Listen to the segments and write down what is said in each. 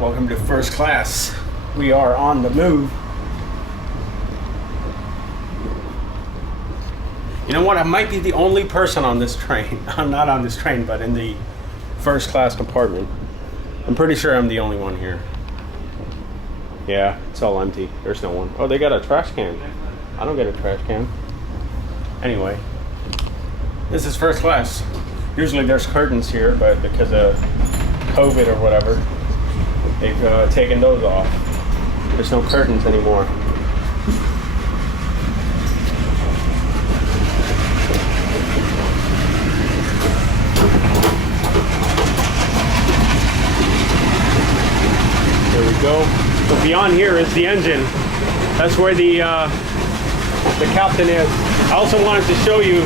Welcome to first class. We are on the move. You know what? I might be the only person on this train. I'm not on this train, but in the first class compartment. I'm pretty sure I'm the only one here. Yeah, it's all empty. There's no one. Oh, they got a trash can. I don't get a trash can. Anyway, this is first class. Usually there's curtains here, but because of COVID or whatever, they've taken those off. There's no curtains anymore. There we go. So beyond here is the engine. That's where the captain is. I also wanted to show you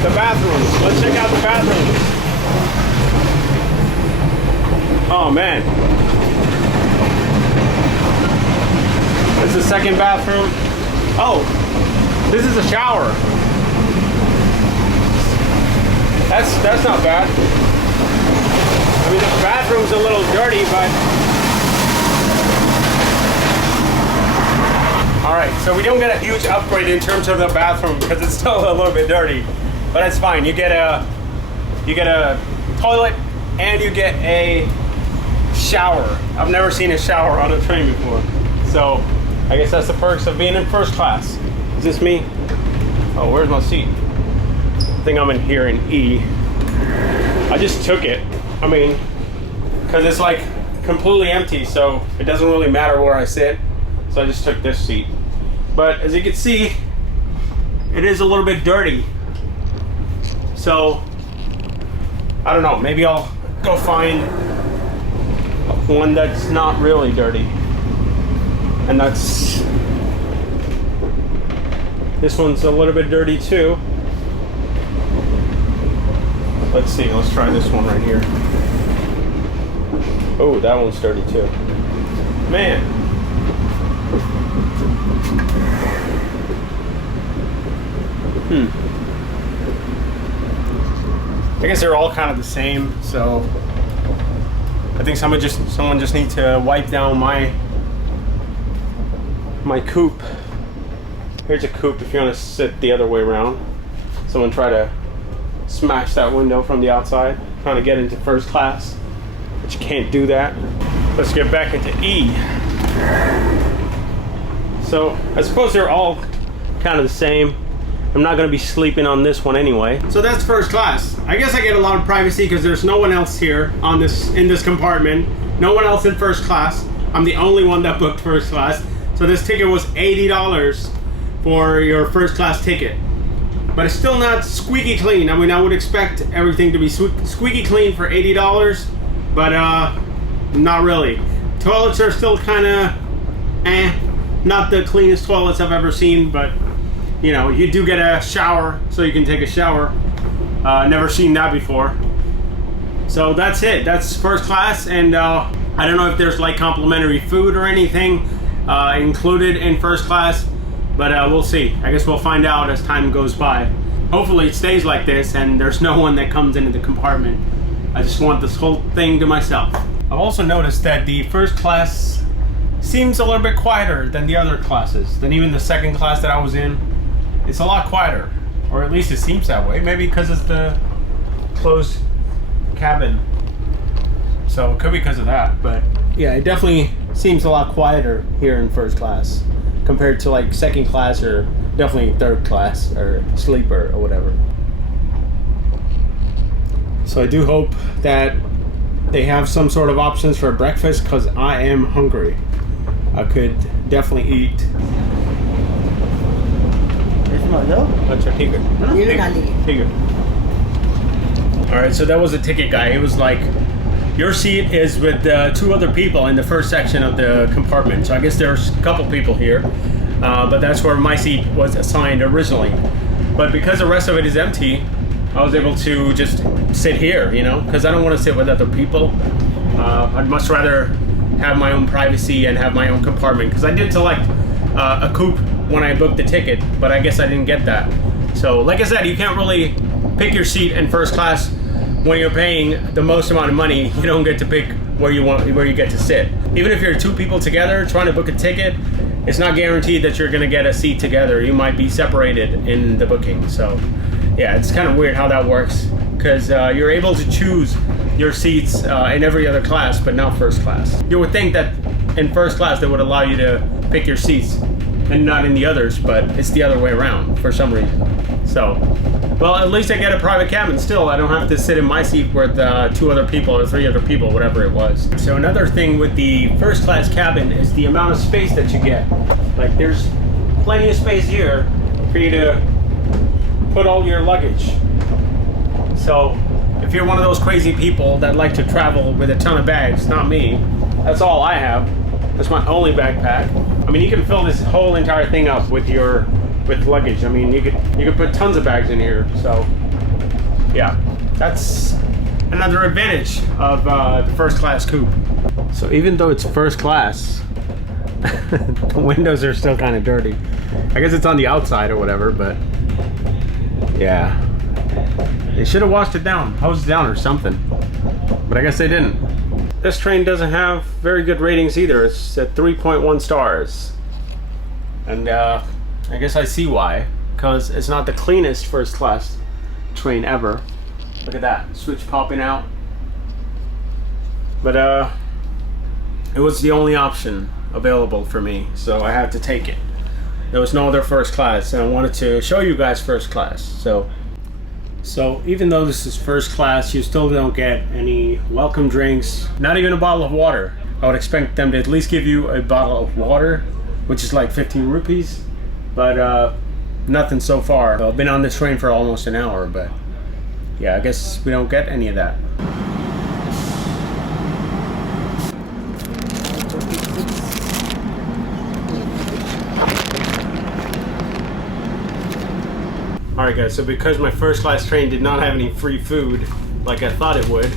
the bathrooms. Let's check out the bathrooms. Oh man. This is the second bathroom. Oh, this is a shower. That's not bad. I mean, the bathroom's a little dirty, but all right, so we don't get a huge upgrade in terms of the bathroom because it's still a little bit dirty, but it's fine. You get a toilet and you get a shower. I've never seen a shower on a train before, so I guess that's the perks of being in first class. Is this me? Oh, where's my seat? I think I'm in here in E. I just took it. I mean, because it's like completely empty, so it doesn't really matter where I sit. So I just took this seat. But as you can see, it is a little bit dirty. So, I don't know, maybe I'll go find one that's not really dirty. And that's, this one's a little bit dirty too. Let's see, let's try this one right here. Oh, that one's dirty too. Man. I guess they're all kind of the same, so I think someone just needs to wipe down my coupe. Here's a coupe if you want to sit the other way around. Someone try to smash that window from the outside, trying to get into first class, but you can't do that. Let's get back into E. So I suppose they're all kind of the same. I'm not going to be sleeping on this one anyway. So that's first class. I guess I get a lot of privacy because there's no one else here in this compartment. No one else in first class. I'm the only one that booked first class. So this ticket was $80 for your first class ticket. But it's still not squeaky clean. I mean, I would expect everything to be squeaky clean for $80, but not really. Toilets are still kind of not the cleanest toilets I've ever seen, but you know, you do get a shower, so you can take a shower. Never seen that before. So that's it. That's first class, and I don't know if there's like complimentary food or anything included in first class, but we'll see. I guess we'll find out as time goes by. Hopefully it stays like this and there's no one that comes into the compartment. I just want this whole thing to myself. I've also noticed that the first class seems a little bit quieter than the other classes, than even the second class that I was in. It's a lot quieter, or at least it seems that way. Maybe because it's the closed cabin. So it could be because of that, but yeah, it definitely seems a lot quieter here in first class compared to like second class or definitely third class or sleeper or whatever. So I do hope that they have some sort of options for breakfast because I am hungry. I could definitely eat. Alright, so that was a ticket guy. It was like, your seat is with two other people in the first section of the compartment. So I guess there's a couple people here, but that's where my seat was assigned originally. But because the rest of it is empty, I was able to just sit here, you know, because I don't want to sit with other people. I'd much rather have my own privacy and have my own compartment, because I did select a coupe when I booked the ticket, but I guess I didn't get that. So like I said, you can't really pick your seat in first class when you're paying the most amount of money, you don't get to pick where you get to sit. Even if you're two people together trying to book a ticket, it's not guaranteed that you're gonna get a seat together. You might be separated in the booking. So yeah, it's kind of weird how that works, because you're able to choose your seats in every other class, but not first class. You would think that in first class they would allow you to pick your seats and not in the others, but it's the other way around for some reason. So, well, at least I get a private cabin still. I don't have to sit in my seat with 2 other people or 3 other people, whatever it was. So another thing with the first class cabin is the amount of space that you get. Like, there's plenty of space here for you to put all your luggage. So if you're one of those crazy people that like to travel with a ton of bags, not me, that's all I have. That's my only backpack. I mean, you can fill this whole entire thing up with luggage. I mean, you could put tons of bags in here. So yeah, that's another advantage of the first class coupe. So even though it's first class, the windows are still kind of dirty. I guess it's on the outside or whatever, but yeah, they should have washed it down, hosed it down or something, but I guess they didn't. This train doesn't have very good ratings either. It's at 3.1 stars. And I guess I see why, because it's not the cleanest first class train ever. Look at that, switch popping out. But it was the only option available for me, so I had to take it. There was no other first class, and I wanted to show you guys first class. So even though this is first class, you still don't get any welcome drinks, not even a bottle of water. I would expect them to at least give you a bottle of water, which is like 15 rupees, but nothing so far. I've been on this train for almost an hour, but yeah, I guess we don't get any of that. Alright guys, so because my first class train did not have any free food like I thought it would,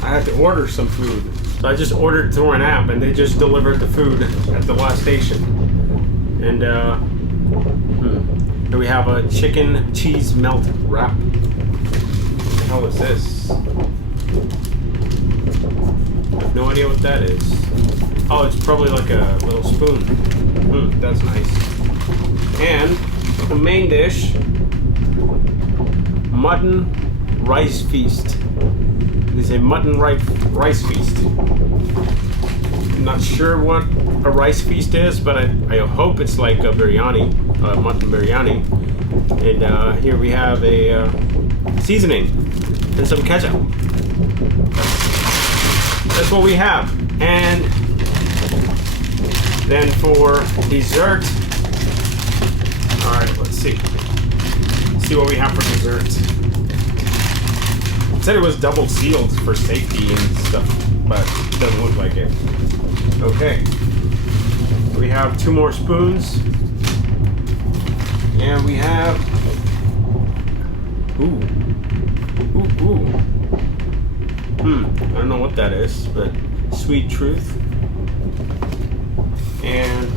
I had to order some food. So I just ordered through an app and they just delivered the food at the last station. And here we have a chicken cheese melt wrap. What the hell is this? I have no idea what that is. Oh, it's probably like a little spoon. That's nice. And the main dish, mutton rice feast. It is a mutton rice feast. I'm not sure what a rice feast is, but I hope it's like a biryani, mutton biryani. And here we have a seasoning and some ketchup. That's what we have. And then for dessert, all right, let's see what we have for dessert. It said it was double sealed for safety and stuff, but it doesn't look like it. Okay, we have 2 more spoons, and we have I don't know what that is, but sweet truth. And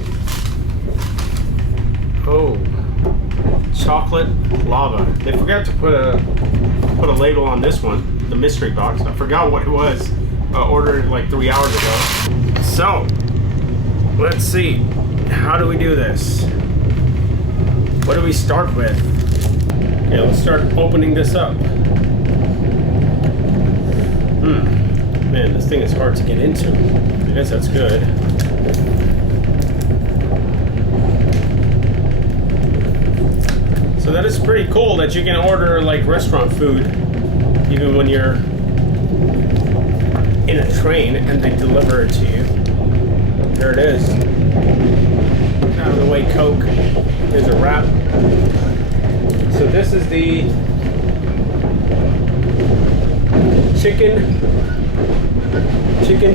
chocolate lava. They forgot to put a label on this one, the mystery box. I forgot what it was. I ordered it like 3 hours ago. So let's see, how do we do this? What do we start with? Okay, let's start opening this up. Man, this thing is hard to get into. I guess that's good. So that is pretty cool that you can order like restaurant food even when you're in a train and they deliver it to you. There it is. Out of the way, Coke. Here's a wrap. So this is the chicken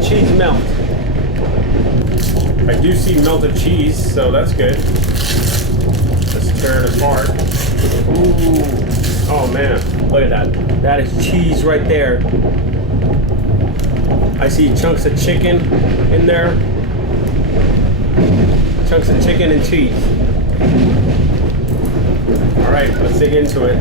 cheese melt. I do see melted cheese, so that's good. Let's tear it apart. Ooh. Oh man, look at that. That is cheese right there. I see chunks of chicken in there. Chunks of chicken and cheese. All right, let's dig into it.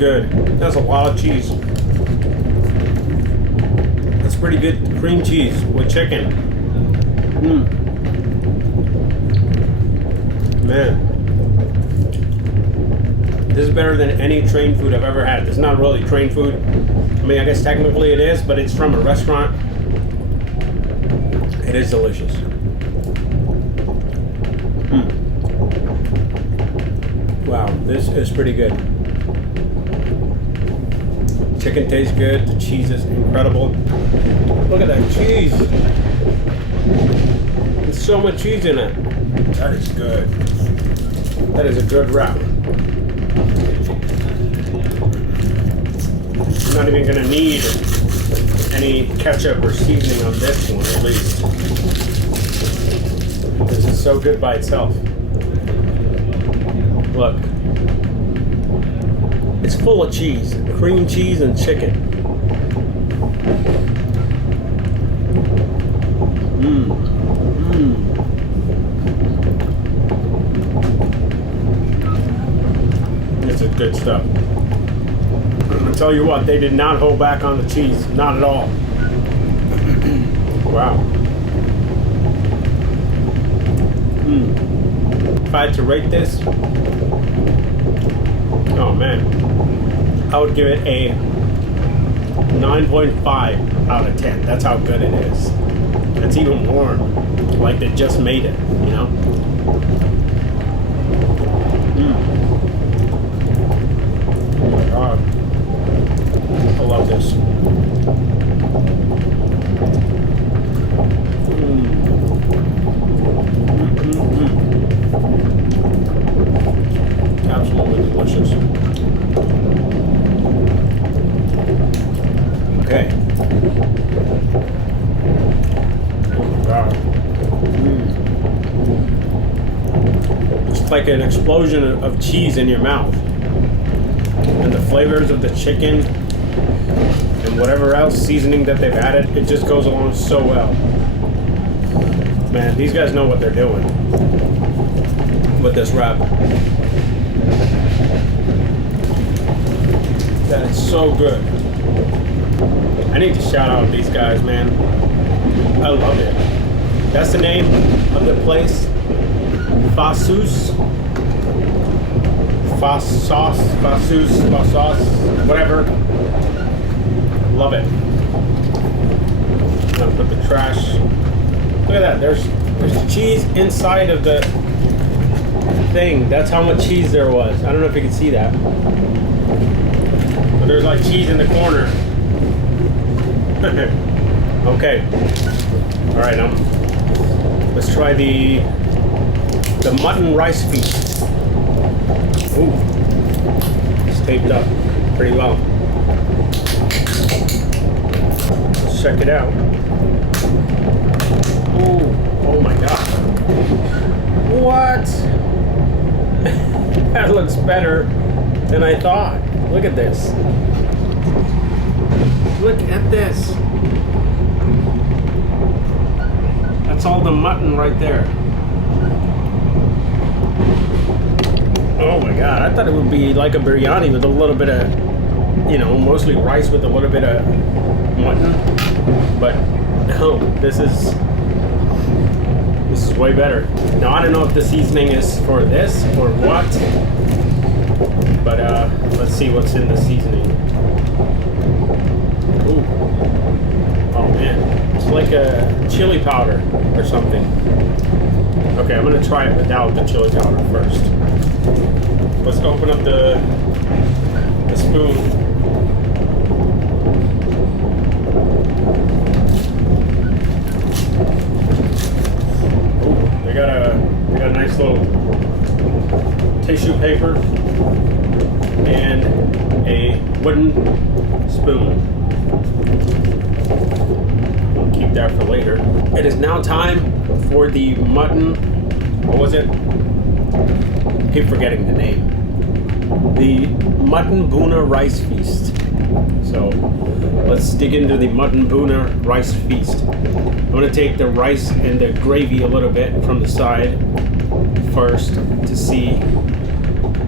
good. That's a lot of cheese. That's pretty good cream cheese with chicken. Man. This is better than any train food I've ever had. It's not really train food. I mean, I guess technically it is, but it's from a restaurant. It is delicious. Wow, this is pretty good. Chicken tastes good. The cheese is incredible. Look at that cheese. There's so much cheese in it. That is good. That is a good wrap. I'm not even gonna need any ketchup or seasoning on this one, at least. This is so good by itself. Look. It's full of cheese, cream cheese and chicken. This is good stuff. I'll tell you what, they did not hold back on the cheese, not at all. Wow. If I had to rate this, oh man, I would give it a 9.5 out of 10. That's how good it is. It's even warm, like they just made it, you know? Oh my God. I love this. Absolutely delicious. Okay. Oh my God. It's like an explosion of cheese in your mouth. And the flavors of the chicken and whatever else seasoning that they've added, it just goes along so well. Man, these guys know what they're doing with this wrap. That is so good. I need to shout out these guys, man. I love it. That's the name of the place. Fasus, whatever. Love it. I'm gonna put the trash. Look at that. There's cheese inside of the thing. That's how much cheese there was. I don't know if you can see that. But there's like cheese in the corner. Okay. All right, let's try the mutton rice feast. Ooh, it's taped up pretty well. Let's check it out. Ooh, oh my God. What? That looks better than I thought. Look at this. Look at this. That's all the mutton right there. Oh my God, I thought it would be like a biryani with a little bit of, you know, mostly rice with a little bit of mutton. But no, this is way better. Now I don't know if the seasoning is for this or what, but let's see what's in the seasoning. Ooh. Oh man, it's like a chili powder or something. Okay, I'm gonna try it without the chili powder first. Let's open up the spoon. Ooh, they got a nice little tissue paper and a wooden spoon. We'll keep that for later. It is now time for the mutton. What was it? I keep forgetting the name. The Mutton Boona Rice Feast. So let's dig into the Mutton Boona Rice Feast. I'm going to take the rice and the gravy a little bit from the side first to see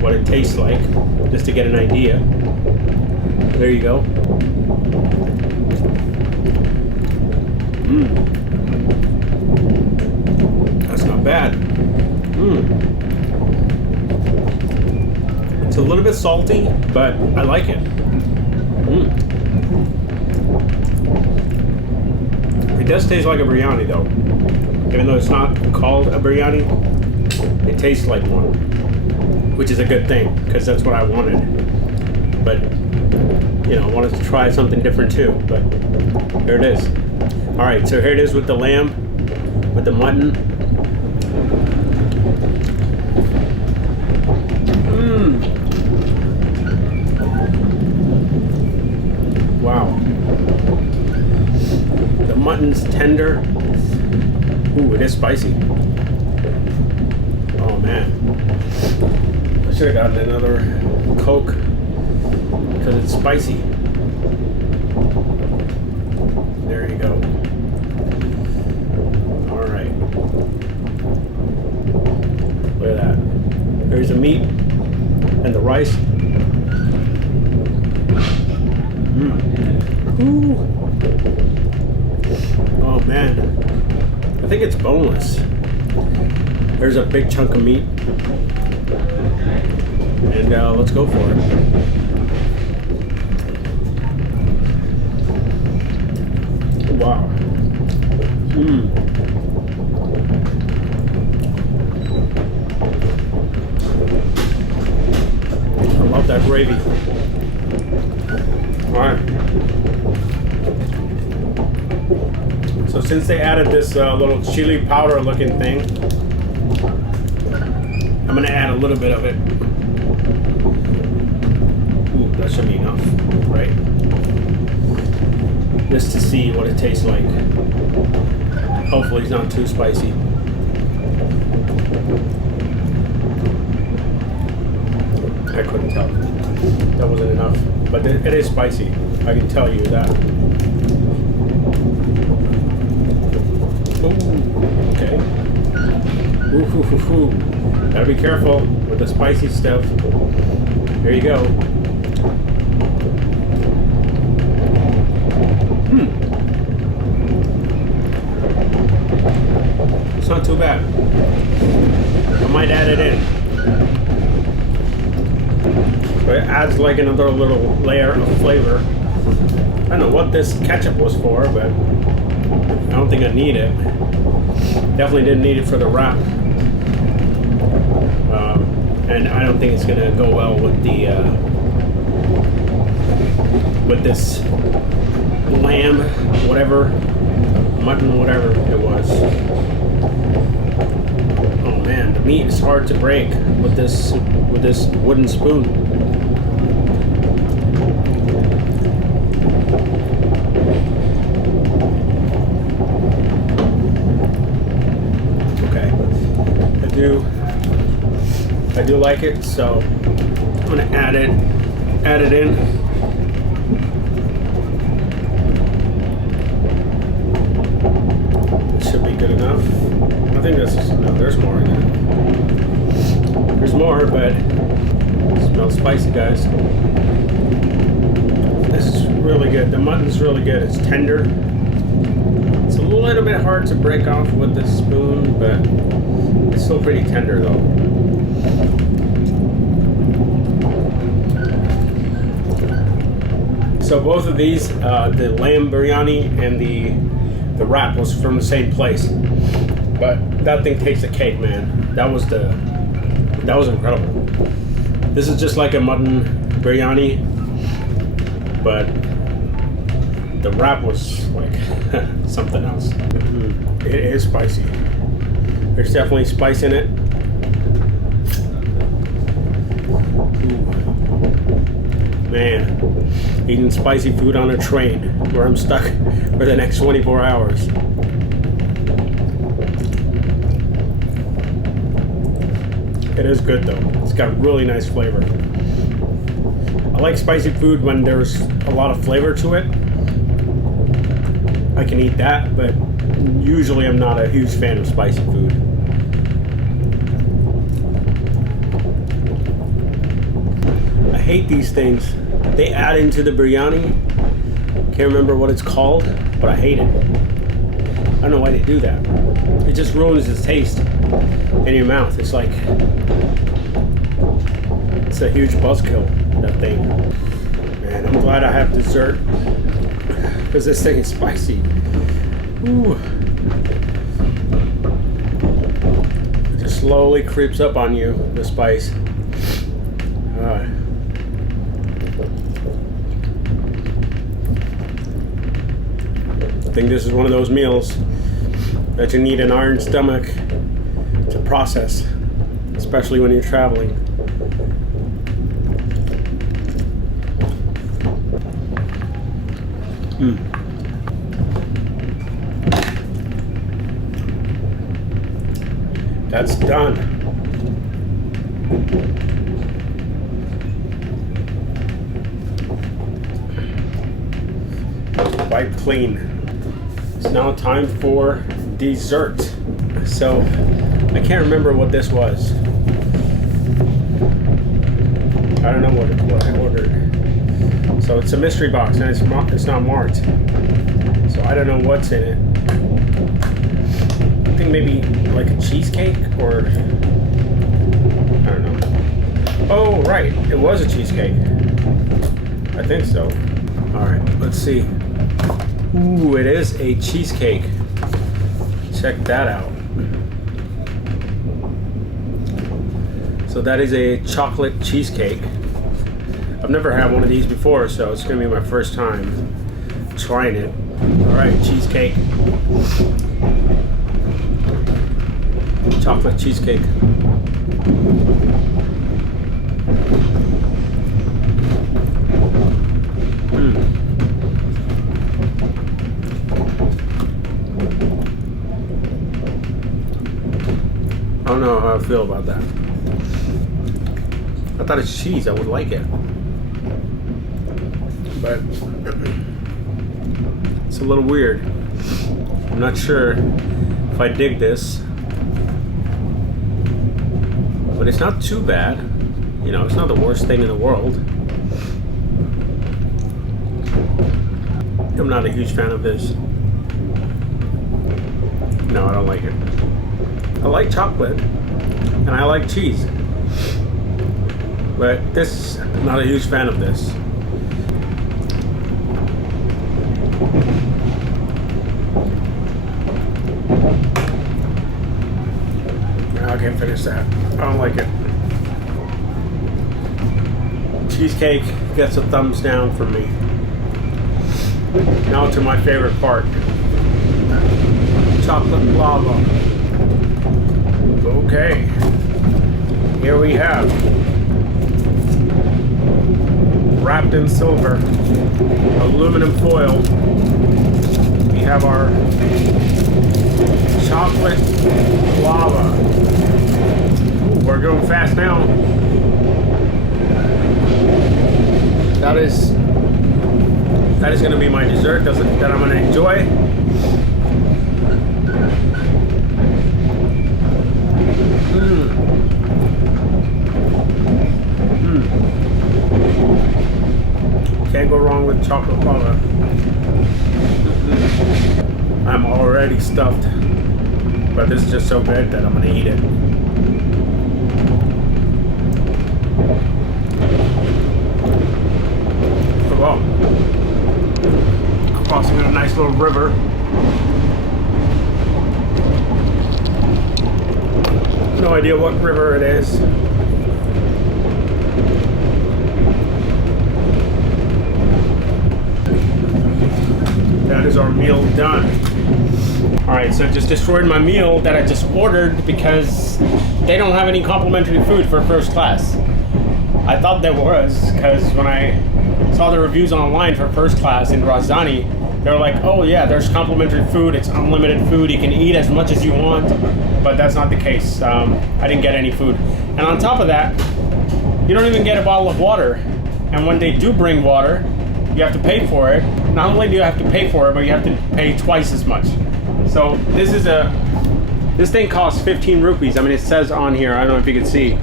what it tastes like, just to get an idea. There you go. That's not bad. It's a little bit salty, but I like it. It does taste like a biryani though. Even though it's not called a biryani, it tastes like one. Which is a good thing, because that's what I wanted. But, you know, I wanted to try something different too. But here it is. Alright, so here it is with the lamb, with the mutton. Wow. The mutton's tender. Ooh, it is spicy. Oh man. I should have gotten another Coke because it's spicy. There you go. Alright. Look at that. There's the meat and the rice. Ooh. Oh man. I think it's boneless. There's a big chunk of meat. And let's go for it. Wow. I love that gravy. Alright. So since they added this little chili powder looking thing, I'm going to add a little bit of it. Ooh, that should be enough, right? Just to see what it tastes like. Hopefully it's not too spicy. I couldn't tell. That wasn't enough. But it is spicy. I can tell you that. Ooh, okay. Ooh. Gotta be careful with the spicy stuff. There you go. It's not too bad. I might add it in. But it adds like another little layer of flavor. I don't know what this ketchup was for, but I don't think I need it. Definitely didn't need it for the wrap. And I don't think it's gonna go well with the with this lamb, whatever, mutton, whatever it was. Oh man, the meat is hard to break with this wooden spoon. I do like it, so I'm gonna add it in. It should be good enough. I think this is no, there's more in it. There's more, but it smells spicy, guys. This is really good. The mutton's really good. It's tender. It's a little bit hard to break off with this spoon, but it's still pretty tender though. So both of these, the lamb biryani and the wrap was from the same place. But that thing takes a cake, man. That was incredible. This is just like a mutton biryani, but the wrap was like something else. It is spicy. There's definitely spice in it. Ooh. Man, eating spicy food on a train where I'm stuck for the next 24 hours. It is good though. It's got really nice flavor. I like spicy food when there's a lot of flavor to it. I can eat that, but usually I'm not a huge fan of spicy food. I hate these things they add into the biryani. Can't remember what it's called, but I hate it. I don't know why they do that. It just ruins its taste in your mouth. It's like, it's a huge buzzkill, that thing. Man, I'm glad I have dessert, because this thing is spicy. Ooh. It just slowly creeps up on you, the spice. I think this is one of those meals that you need an iron stomach to process, especially when you're traveling. That's done. Wipe clean. It's now time for dessert. So I can't remember what this was. I don't know what I ordered. So it's a mystery box and it's not marked. So I don't know what's in it. I think maybe like a cheesecake or I don't know. Oh right, it was a cheesecake. I think so. All right, let's see. Ooh, it is a cheesecake. Check that out. So that is a chocolate cheesecake. I've never had one of these before, so it's gonna be my first time trying it. All right, cheesecake. Chocolate cheesecake. I don't know how I feel about that. I thought it's cheese, I would like it. But it's a little weird. I'm not sure if I dig this. But it's not too bad. You know, it's not the worst thing in the world. I'm not a huge fan of this. No, I don't like it. I like chocolate and I like cheese, but this, I'm not a huge fan of this. I can't finish that. I don't like it. Cheesecake gets a thumbs down from me. Now to my favorite part. Chocolate lava. Okay, here we have, wrapped in silver, aluminum foil, we have our chocolate lava. Ooh, we're going fast now. That is going to be my dessert that I'm going to enjoy. Can't go wrong with chocolate lava. I'm already stuffed, but this is just so good that I'm gonna eat it. Well, crossing a nice little river. No idea what river it is. That is our meal done. All right, so I just destroyed my meal that I just ordered because they don't have any complimentary food for first class. I thought there was, because when I saw the reviews online for first class in Rajdhani, they were like, oh yeah, there's complimentary food, it's unlimited food, you can eat as much as you want, but that's not the case. I didn't get any food. And on top of that, you don't even get a bottle of water. And when they do bring water, you have to pay for it. Not only do you have to pay for it, but you have to pay twice as much. So this thing costs 15 rupees. I mean, it says on here, I don't know if you can see,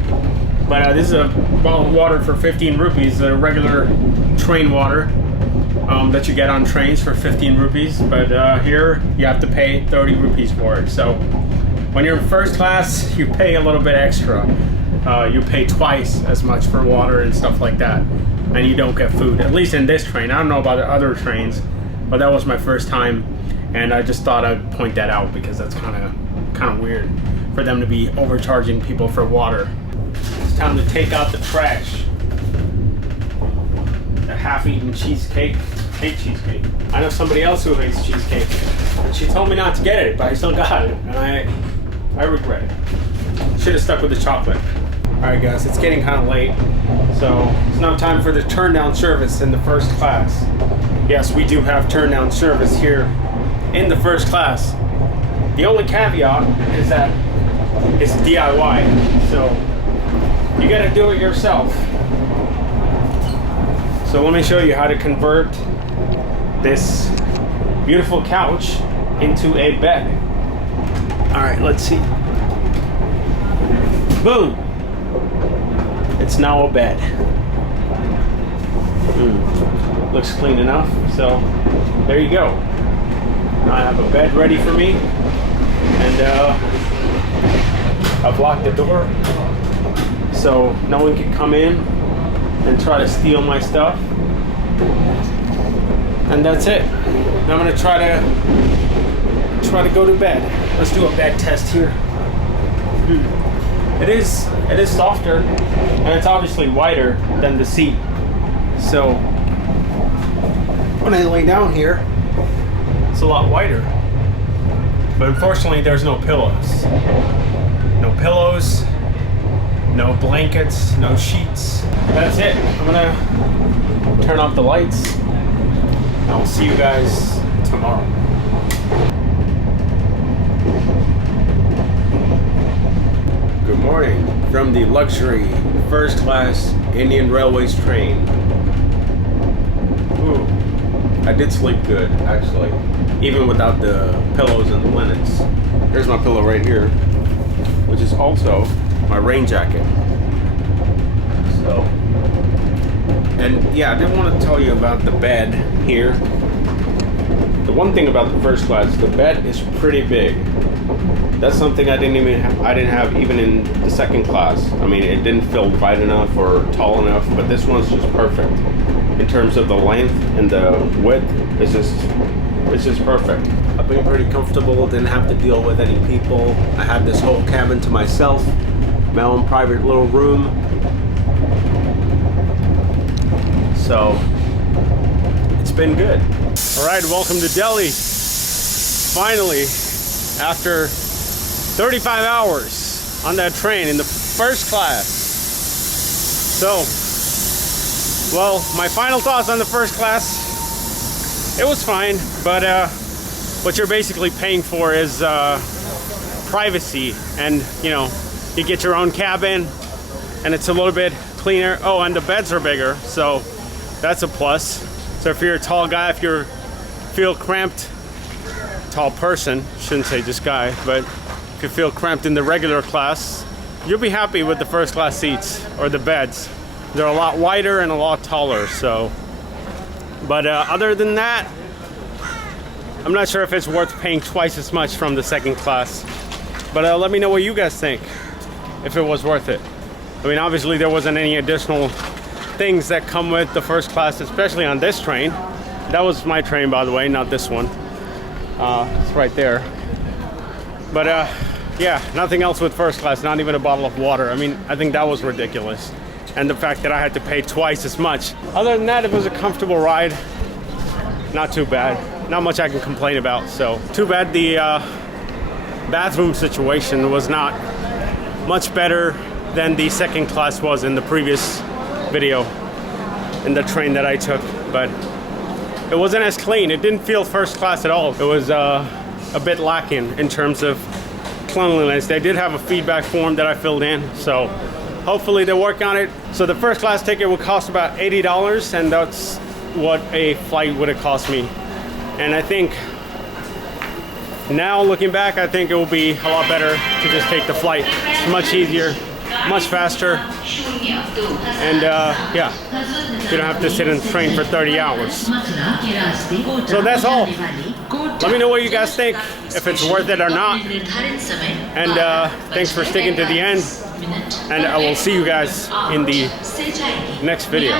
But this is a bottle of water for 15 rupees, the regular train water that you get on trains for 15 rupees. But here you have to pay 30 rupees for it. So when you're in first class, you pay a little bit extra. You pay twice as much for water and stuff like that. And you don't get food, at least in this train. I don't know about the other trains, but that was my first time. And I just thought I'd point that out because that's kind of weird for them to be overcharging people for water. It's time to take out the trash. The half-eaten cheesecake. I hate cheesecake. I know somebody else who hates cheesecake, and she told me not to get it, but I still got it, and I regret it. Should have stuck with the chocolate. All right, guys, it's getting kind of late, so it's now time for the turn-down service in the first class. Yes, we do have turn-down service here in the first class. The only caveat is that it's DIY, so you gotta do it yourself. So let me show you how to convert this beautiful couch into a bed. All right, let's see. Boom. It's now a bed. Looks clean enough, so there you go. Now I have a bed ready for me, and I've locked the door so no one can come in and try to steal my stuff. And that's it. Now I'm gonna try to go to bed. Let's do a bed test here. It is softer, and it's obviously wider than the seat. So when I lay down here, it's a lot wider. But unfortunately, there's no pillows. No pillows, no blankets, no sheets. That's it. I'm gonna turn off the lights. I'll see you guys tomorrow. Good morning from the luxury first class Indian Railways train. Ooh, I did sleep good, actually, even without the pillows and the linens. Here's my pillow right here, which is also my rain jacket. So, and yeah, I did want to tell you about the bed here. The one thing about the first class, the bed is pretty big. That's something I didn't have even in the second class. I mean, it didn't feel wide enough or tall enough, but this one's just perfect in terms of the length and the width. It's just perfect. I've been pretty comfortable. Didn't have to deal with any people. I had this whole cabin to myself, my own private little room. So it's been good. All right, welcome to Delhi. Finally, after 35 hours on that train in the first class. So, well, my final thoughts on the first class, it was fine, but what you're basically paying for is privacy, and you know, you get your own cabin and it's a little bit cleaner. Oh, and the beds are bigger, so that's a plus. So if you're a tall guy, if you feel cramped, tall person, shouldn't say just guy, but if you feel cramped in the regular class, you'll be happy with the first class seats or the beds. They're a lot wider and a lot taller. So, but other than that, I'm not sure if it's worth paying twice as much from the second class. But let me know what you guys think, if it was worth it. I mean, obviously there wasn't any additional things that come with the first class, especially on this train. That was my train, by the way, not this one. It's right there. But yeah, nothing else with first class, not even a bottle of water. I mean, I think that was ridiculous. And the fact that I had to pay twice as much. Other than that, it was a comfortable ride. Not too bad. Not much I can complain about. So, too bad the bathroom situation was not much better than the second class was in the previous video in the train that I took. But it wasn't as clean. It didn't feel first class at all. It was a bit lacking in terms of cleanliness. They did have a feedback form that I filled in, so hopefully they work on it. So the first class ticket would cost about $80, and that's what a flight would have cost me. And I think now looking back, I think it will be a lot better to just take the flight. It's much easier, much faster. And yeah, you don't have to sit and train for 30 hours. So that's all. Let me know what you guys think, if it's worth it or not. And thanks for sticking to the end. And I will see you guys in the next video.